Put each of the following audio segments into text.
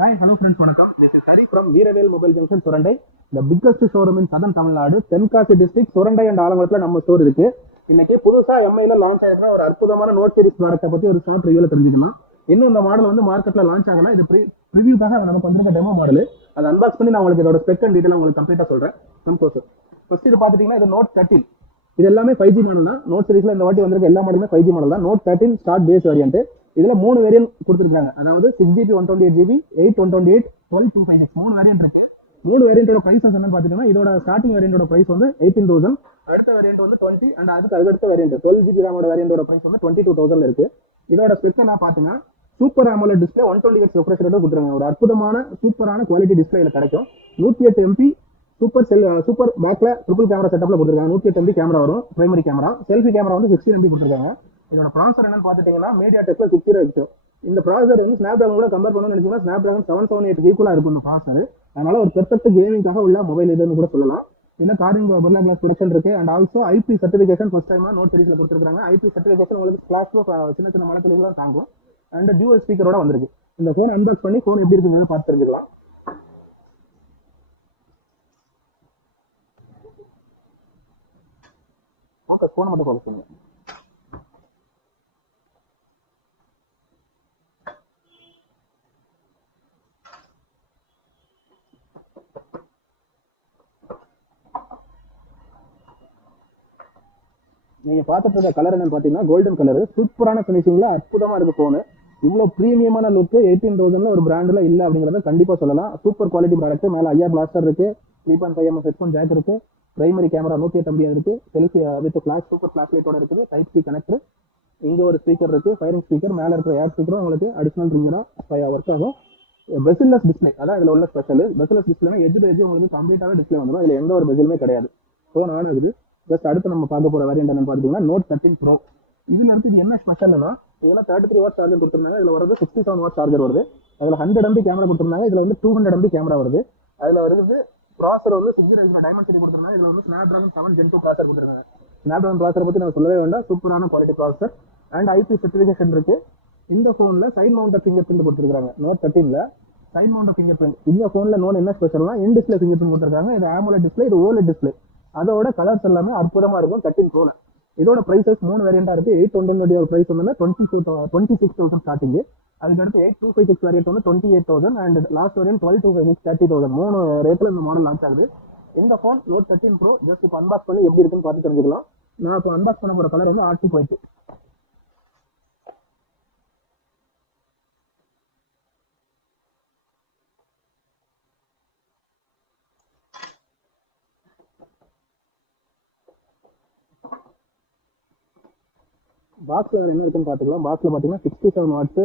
Hi, hello friends, வணக்கம். This is Hari from Veeravel Mobile Junction, Surandai. The biggest showroom in Southern Tamil Nadu, Tenkasi district Surandai and ஆலங்குளத்துல நம்ம store இருக்கு. இன்னைக்கு புதுசா எம்ஐல launch ஆயிருக்கிற ஒரு அற்புதமான நோட் சீரிஸ் ப்ராடக்ட்டை பத்தி ஒரு ஷார்ட் ரிவ்யூல தெரிஞ்சுக்கலாம். இன்னும் இந்த மாடல் வந்து மார்க்கெட்ல லான்ச் ஆகலாம். இது ப்ரிவியூக்காக நமக்கு வந்திருக்க டெமோ மாடல். அதை அன்பாக்ஸ் பண்ணி நான் உங்களுக்கு இதோட ஸ்பெக் அண்ட் டீடைல் உங்களுக்கு கம்ப்ளீட்டா சொல்றேன். ஃபர்ஸ்ட் இது பாத்துட்டீங்கன்னா இது நோட் 13. இது எல்லாமே 5G மாடல் தான். நோட் சீரிஸ்ல இந்த வாட்டி வந்திருக்க எல்லா மாடலுமே 5G மாடல் தான். Note 13 start base variant. இதுல 3 வேரியன்ட் கொடுத்துருக்காங்க. அதாவது 6GB 128GB 8 128 12 256 3 வேரியன்ட் இருக்கு. 3 வேரியன்டோட பிரைஸ் என்னன்னு பாத்தீங்கன்னா இதோட ஸ்டார்டிங் வேரியன்டோட பிரைஸ் வந்து 18,000, அடுத்த வேரியன்ட் வந்து 20 அண்ட் அதுக்கு வேரியன்ட் 12GB ரேமோட வேரியன்டோட பிரைஸ் வந்து 22,000 இருக்கு. இதோட ஸ்பெக் என்ன பாத்தீங்கன்னா super AMOLED display 120Hz refresh rate கொடுத்துருக்காங்க. ஒரு அற்புதமான சூப்பரான குவாலிட்டி டிஸ்பிளேல கிடைக்கும். 108 MP சூப்பர் பேக்ல ட்ரிபிள் கேமரா செட்டப்ல கொடுத்துருக்காங்க. 108 MP கேமரா வரும், பிரைமரி கேமரா. செல்ஃபி கேமரா வந்து 16 MP கொடுத்துருக்காங்க. இதோட ப்ராசஸர் என்னன்னு பாத்துட்டீங்கன்னா MediaTekல 6 இந்த ப்ராசஸர் வந்து ஸ்னாப்டிராகன் கூட கம்பேர் பண்ணணும்னு நினைச்சீங்கன்னா ஸ்னாப்டிராகன் 778 ஈக்குவலா இருக்கும் இந்த ப்ராசஸர். அதனால ஒரு பெர்ஃபெக்ட் கேமிங்காக உள்ள மொபைல் இதுன்னு கூட சொல்லலாம். இல்ல காரிங் பர்லா கிளாஸ் ப்ரொடக்ஷன் இருக்கு and also IP certification first டைமா நோட் சீரிஸ்ல கொடுத்துருக்காங்க. IP சர்டிபிகேஷன் உங்களுக்கு கிளாஸ் சின்ன சின்ன மலத்துல எல்லாம் தாங்கும் அண்ட் டியூவல் ஸ்பீக்கரோட வந்திருக்கு. இந்த போன் அன்பாக்ஸ் பண்ணி போன் எப்படி இருக்குன்னு பார்த்து தெரிஞ்சுக்கலாம். ஓகே, போனை மட்டும் ஃபோக்கஸ் பண்ணுங்க. நீங்க பாத்துட்டு இருக்க கலர் என்னன்னு பாத்தீங்கன்னா கோல்டன் கலர். சூப்பரான பினிஷிங்ல அற்புதமா இருக்கு போனு. இவ்வளவு பிரீமியமான லுக் 18,000 ஒரு பிராண்ட்ல இல்ல அப்படிங்கறத கண்டிப்பா சொல்லலாம். Super quality product. மேல IR பிளாஸ்டர் இருக்கு, 3.5mm ஹெட்போன் ஜாக் இருக்கு, பிரைமரி கேமரா 108 MP இருக்கு, selfie with flash super flash லைட்டோட இருக்குது, டைப் சி கனெக்டர், இங்க ஒரு ஸ்பீக்கர் இருக்கு, ஃபயரிங் ஸ்பீக்கர், மேல இருக்கிற ஏர் ஸ்பீக்கரும் உங்களுக்கு அடிஷனல் ரிங்கரா ஒர்க் ஆகும். பெசில்லெஸ் டிஸ்பிளே அதான் இதுல உள்ள special. Bezel-less டிஸ்பிளேனா edge to edge உங்களுக்கு கம்ப்ளீட்டாவே டிஸ்பிளே வந்துடும். இதுல எந்த ஒரு பெசிலுமே கிடையாது. ஃபோன் ஆன் ஆகுது. ஜஸ்ட் அடுத்து நம்ம பார்க்க போற வேரியன்ட் என்னன்னு பாத்தீங்கன்னா நோட் 13 Pro. இதுல இருக்கு இது என்ன ஸ்பெஷல்னா இதெல்லாம் 33 வாட் சார்ஜர் கொடுத்துருந்தாங்க. இதுல வரது 67 வாட் சார்ஜர் வருது. அதுல 100 MP கேமரா கொடுத்துருந்தாங்க. இதுல வந்து 200 MP கேமரா வருது. அதுல வருது ப்ராசர் வந்து 6 டைமென்சிட்டி கொடுத்துருந்தாங்க. இதுல வந்து ஸ்னாப்டிராகன் 7 Gen 2 ப்ராசர் கொடுத்துருக்காங்க. ஸ்னாப்டிராகன் ப்ராசரை பத்தி நான் சொல்லவே வேண்டாம். சூப்பரான குவாலிட்டி ப்ராசர் அண்ட் IP சர்டிபிகேஷன் இருக்கு. இந்த போன்ல சைட் மவுண்டட் ஃபிங்கர் பிரிண்ட் கொடுத்துருக்காங்க. நோட் 13ல சைட் மவுண்டட் ஃபிங்கர் பிரிண்ட். இந்த போன்ல நோன் என்ன ஸ்பெஷல்னா இன் டிஸ்பிளே ஃபிங்கர் பிரிண்ட் கொடுத்துருக்காங்க. இது AMOLED டிஸ்பிளே, இது OLED டிஸ்பிளே. அதோட கலர்ஸ் எல்லாமே அற்புதமா இருக்கும் 13 Proல. இதோட பிரைசஸ் 3 வேரியண்டா இருக்கு. 8 128 பிரைஸ் வந்து 26,000 ஸ்டார்டிங். அதுக்கு அடுத்து 8 256 வேரியன்ட் வந்து 28,000 அண்ட் லாஸ்ட் வேரியன்ட் 12 256 30,000. 3 ரேட்ல இந்த மாடல் லான்ச் ஆகுது. இந்த போன் நோட் 13 Pro ஜஸ்ட் இப்போ அன்பாக்ஸ் பண்ணி எப்படி இருக்குன்னு பார்த்து தெரிஞ்சுக்கலாம். நான் இப்போ அன்பாக்ஸ் பண்ண போற கலர் வந்து ஆர்டிக் ஒயிட். பாக்ஸ்ல என்ன இருக்குன்னு பாத்துக்கலாம். பாக்ஸ்ல பாத்தீங்கன்னா 67 வாட்ஸ்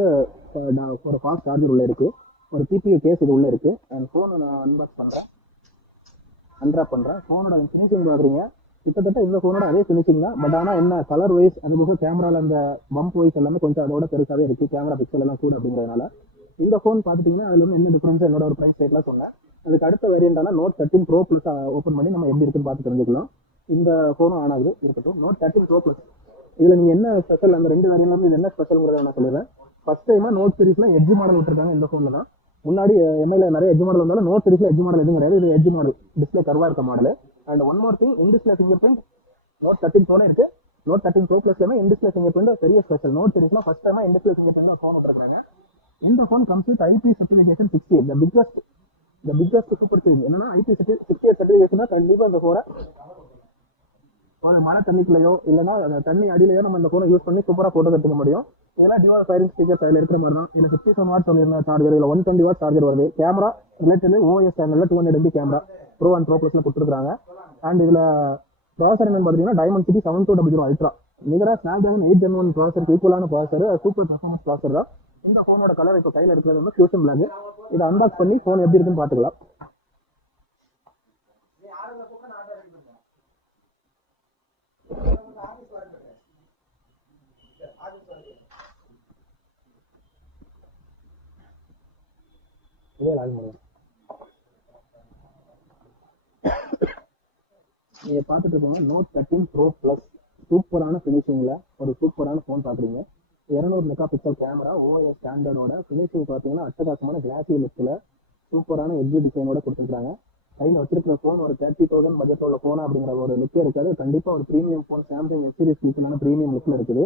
ஒரு ஃபாஸ்ட் சார்ஜர் உள்ள இருக்கு. ஒரு TPU கேஸ் இது உள்ள இருக்கு. அண்ட் போனை நான் அன்பாக்ஸ் பண்றேன், அன்ராப் பண்றேன். போனோட ஃபினிஷிங் பாக்குறீங்க, கிட்டத்தட்ட இந்த போனோட அதே ஃபினிஷிங் தான். பட் ஆனா என்ன கலர் வைஸ் அது போக கேமரால அந்த பம்ப் வைஸ் எல்லாமே கொஞ்சம் அதோட பெருசாவே இருக்கு. கேமரா பிக்சல் எல்லாம் கூட அப்படிங்கறதுனால இந்த போன் பாத்துட்டீங்கன்னா அதுல வந்து என்ன டிஃபரன்ஸ் என்னோட ஒரு பிரைஸ் ரேட்லாம் சொன்னேன். அதுக்கு அடுத்த வேரியண்டான நோட் 13 Pro Plus ஓப்பன் பண்ணி நம்ம எப்படி இருக்குன்னு பார்த்து தெரிஞ்சுக்கலாம். இந்த போனும் ஆன் ஆகுது இருக்கட்டும். நோட் 13 Pro Plus இதுல நீங்க என்ன ஸ்பெஷல், அந்த ரெண்டு வேரியன்ட்ல இது என்ன ஸ்பெஷல்ங்கிறத நான் சொல்லுறேன். ஃபர்ஸ்ட் டைமா நோட் சீரிஸ்ல எட்ஜ் மாடல் விட்டுருக்காங்க இந்த போன்ல தான். முன்னாடி எம்ஐல நிறைய எட்ஜ் மாடல் வந்தாலும் நோட் சீரிஸ்ல எட்ஜ் மாடல் எதுவும் கிடையாது. இது எட்ஜ் மாடல், டிஸ்பிளே கர்வா இருக்க மாடல். And one more thing, in display fingerprint note 13 Pro இருக்கு. நோட் 13 Pro Plusல இன் டிஸ்பிளே ஃபிங்கர் பிரிண்ட் பெரிய ஸ்பெஷல். நோட் சீரிஸ்ல ஃபர்ஸ்ட் டைமா in display fingerprint phone விட்டுருக்காங்க. இந்த phone comes with IP certification 68, the biggest super series. என்னன்னா IP 68 certification கண்டிப்பா இந்த போனை ஒரு மழை தண்ணிக்குள்ளயோ இல்லைன்னா தண்ணி அடியிலையோ நம்ம இந்த போனை யூஸ் பண்ணி சூப்பரா போட்டோ எடுத்துக்க முடியும். இதெல்லாம் டியூவல் ஃபயரிங் ஸ்பீக்கர் அதில் இருக்கிற மாதிரி தான். இதுல 67 வாட் சொல்லியிருந்த சார்ஜர், இதுல 120 வாட் சார்ஜர் வருது. கேமரா ரிலேட்டட் OS சேனல்ல 200 MP camera Pro and Pro Plusல கொடுத்துருக்காங்க. அண்ட் இதுல ப்ராசர் என்னன்னு பாத்தீங்கன்னா Dimensity 7200 Ultra நிகரா ஸ்னாப்டிராகன் 8 Gen 1 ப்ராசர் ஈக்குவலான ப்ராசர், சூப்பர் பெர்ஃபார்மன்ஸ் ப்ராசர் தான். இந்த போனோட கலர் இப்போ கையில இருக்கிறது வந்து ஃபியூஷன் பிளாக். இதை அன்பாக்ஸ் பண்ணி போன் எப்படி இருக்குன்னு பாத்துக்கலாம். இதே லாக் பண்ணுங்க. நீங்க பாத்துட்டு இருக்கோங்க நோட் 13 Pro Plus சூப்பரான பினிஷிங்ல ஒரு சூப்பரான போன் பாக்குறீங்க. 200 மெகா பிக்சல் கேமரா, ஓஎஸ் ஸ்டாண்டர்டோட ஃபினிஷிங் பார்த்தீங்கன்னா அட்டகாசமான கிளாசி லுக்கில் சூப்பரான எட்ஜ் டிசைனோட கொடுத்துருக்காங்க. கையில் வச்சிருக்கிற ஃபோன் ஒரு 30,000 பட்ஜெட் உள்ள ஃபோன் அப்படிங்கிற ஒரு லுக்கே இருக்காது. கண்டிப்பாக ஒரு premium phone, Samsung S series லுக்கிலான ப்ரீமியம் லுக்கில் இருக்குது.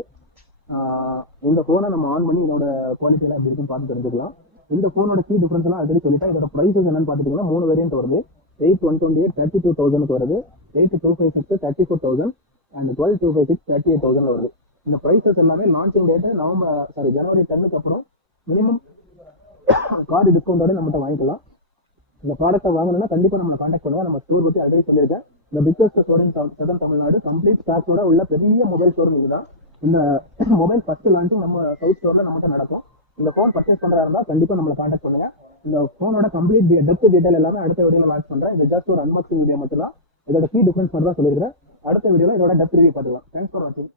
இந்த ஃபோனை நம்ம ஆன் பண்ணி இதோட குவாலிட்டியெல்லாம் எப்படி இருக்குன்னு பார்த்து தெரிஞ்சுக்கலாம். இந்த ஃபோனோட கீ டிஃபரன்ஸ் எல்லாம் ஆல்ரெடி சொல்லிட்டேன். இதோட ப்ரைஸஸ் என்னன்னு பார்த்துட்டீங்கன்னா 3 வேரியன்ட் வருது. 8,128 32,000 வருது, 8,256 34,000 அண்ட் 12,256 38,000 வருது. இந்த ப்ரைஸஸ் எல்லாமே லான்ச்சிங் டேட்டு ஜனவரி 10க்கு அப்புறம் மினிமம் கார்டு டிஸ்கவுண்டோட நம்மகிட்ட வாங்கிக்கலாம். இந்த ப்ராடக்ட்டை வாங்கணும்னா கண்டிப்பாக நம்ம கான்டாக்ட் பண்ணுவோம். நம்ம ஸ்டோர் பற்றி ஆல்ரெடி சொல்லியிருக்கேன். இந்த biggest store in southern Tamil Nadu, complete ஸ்டாக்கோட உள்ள பெரிய மொபைல் ஸ்டோரும் இதுதான். இந்த மொபைல் ஃபர்ஸ்ட் லான்ச்சும் நம்ம சவுத் ஸ்டோர்ல நம்மகிட்ட நடக்கும். இந்த ஃபோன் பர்ச்சேஸ் பண்றதா இருந்தால் கண்டிப்பாக நம்மளை கான்டாக்ட் பண்ணுங்க. இந்த ஃபோனோட கம்ப்ளீட் டெப்த் டீடைல் எல்லாமே அடுத்த வீடியோவில் லான்ச் பண்றேன். இது ஜஸ்ட் ஒரு அன்பாக்சிங் வீடியோ மட்டும் தான். இதோட கீ டிஃபரன்ஸ் மட்டும் தான் சொல்லியிருக்கிறேன். அடுத்த வீடியோவில் இதோட டெப்த் ரிவ்யூ பார்த்துக்கலாம். தேங்க்ஸ் ஃபார் வாட்சிங்.